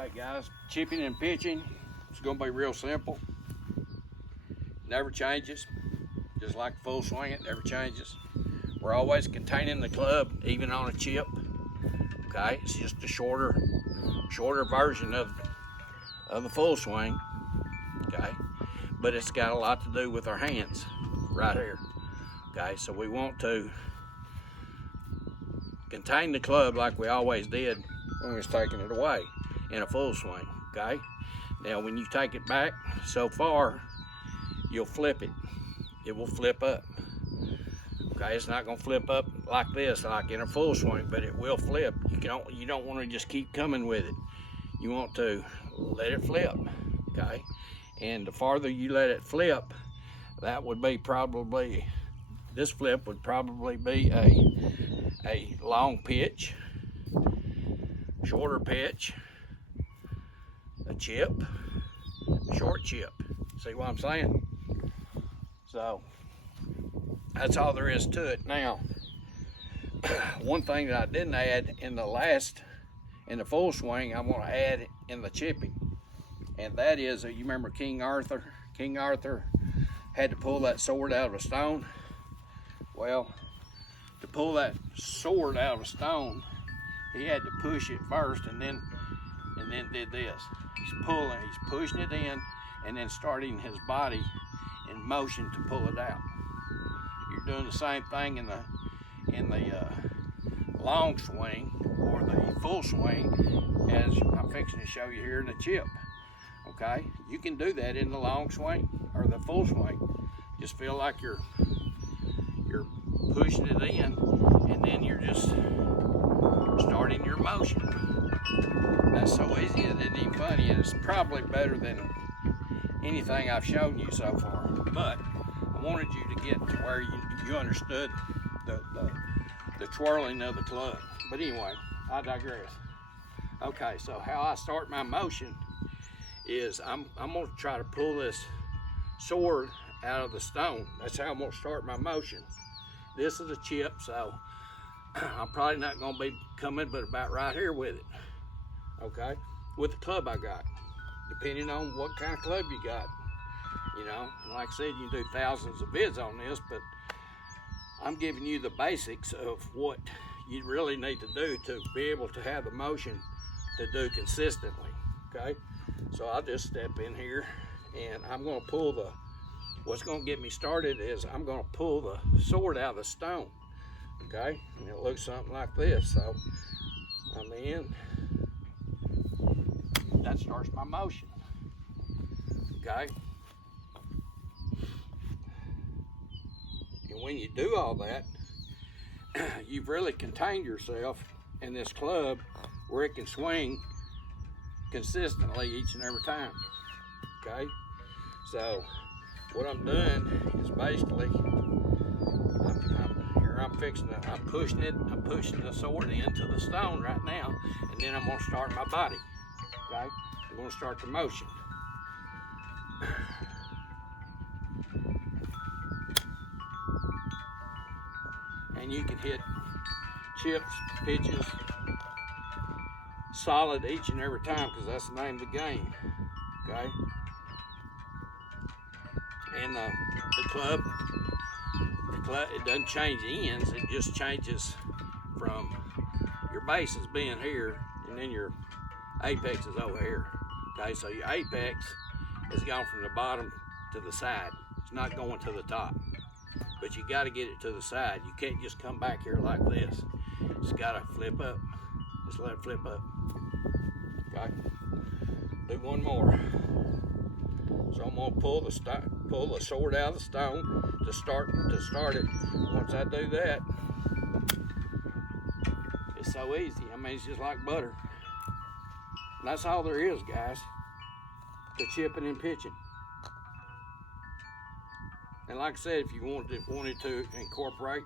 Okay guys, chipping and pitching, it's gonna be real simple. Never changes, just like full swing, it never changes. We're always containing the club, even on a chip. Okay, it's just a shorter version of the full swing. Okay, but it's got a lot to do with our hands right here. Okay, so we want to contain the club like we always did when we was taking it away in a full swing. Okay, now when you take it back so far, you'll flip it. It will flip up. Okay, it's not gonna flip up like this, like in a full swing, but it will flip. You don't want to just keep coming with it. You want to let it flip. Okay, and the farther you let it flip, that would be probably, this flip would probably be a long pitch, shorter pitch, a chip, a short chip. See what I'm saying? So that's all there is to it. Now, one thing that I didn't add in the full swing, I'm going to add in the chipping, and that is that you remember King Arthur. King Arthur had to pull that sword out of a stone. Well, to pull that sword out of a stone, he had to push it first, and then did this. He's pushing it in, and then starting his body in motion to pull it out. You're doing the same thing in the long swing or the full swing, as I'm fixing to show you here in the chip. Okay, you can do that in the long swing or the full swing. Just feel like you're pushing it in, and then you're just starting your motion. That's so easy, it isn't even funny, and it's probably better than anything I've shown you so far. But I wanted you to get to where you understood the twirling of the club. But anyway, I digress. Okay, so how I start my motion is I'm gonna try to pull this sword out of the stone. That's how I'm gonna start my motion. This is a chip, so I'm probably not gonna be coming but about right here with it. Okay, with the club I got, depending on what kind of club you got. You know, like I said, you can do thousands of vids on this, but I'm giving you the basics of what you really need to do to be able to have the motion to do consistently. Okay, so I'll just step in here, and I'm going to pull what's going to get me started is I'm going to pull the sword out of the stone. Okay, and it looks something like this. So I'm in. That starts my motion. Okay. And when you do all that, you've really contained yourself in this club where it can swing consistently each and every time. Okay, so what I'm doing is basically I'm pushing the sword into the stone right now, and then I'm going to start my body. Okay, I'm going to start the motion. And you can hit chips, pitches, solid each and every time, because that's the name of the game. Okay, and the club, it doesn't change the ends, it just changes from your bases being here, and then your apex is over here. Okay, so your apex is going from the bottom to the side. It's not going to the top, but you got to get it to the side. You can't just come back here like this. It's got to flip up. Just let it flip up. Okay, do one more. So I'm gonna pull the sword out of the stone to start it. Once I do that, it's so easy. I mean, it's just like butter. And that's all there is, guys, to chipping and pitching. And like I said, if you wanted to incorporate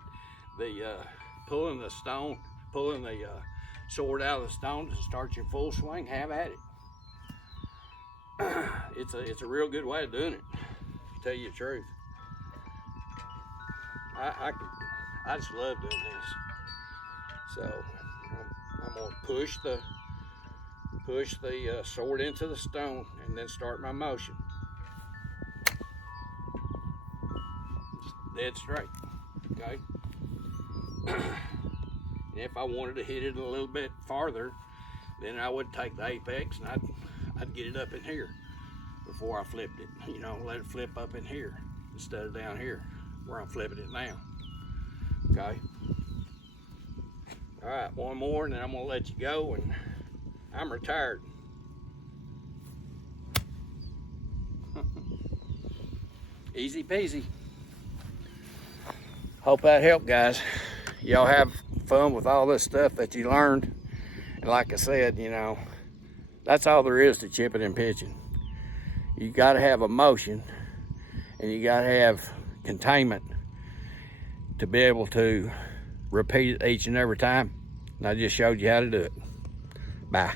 the pulling the sword out of the stone to start your full swing, have at it. It's a real good way of doing it, to tell you the truth. I just love doing this. So I'm gonna push the push the sword into the stone and then start my motion. Just dead straight, okay? And if I wanted to hit it a little bit farther, then I would take the apex and I'd get it up in here before I flipped it. You know, let it flip up in here instead of down here where I'm flipping it now. Okay. All right, one more and then I'm gonna let you go, and I'm retired. Easy peasy. Hope that helped, guys. Y'all have fun with all this stuff that you learned. And like I said, you know, that's all there is to chipping and pitching. You gotta have a motion and you gotta have containment to be able to repeat it each and every time. And I just showed you how to do it. Bye.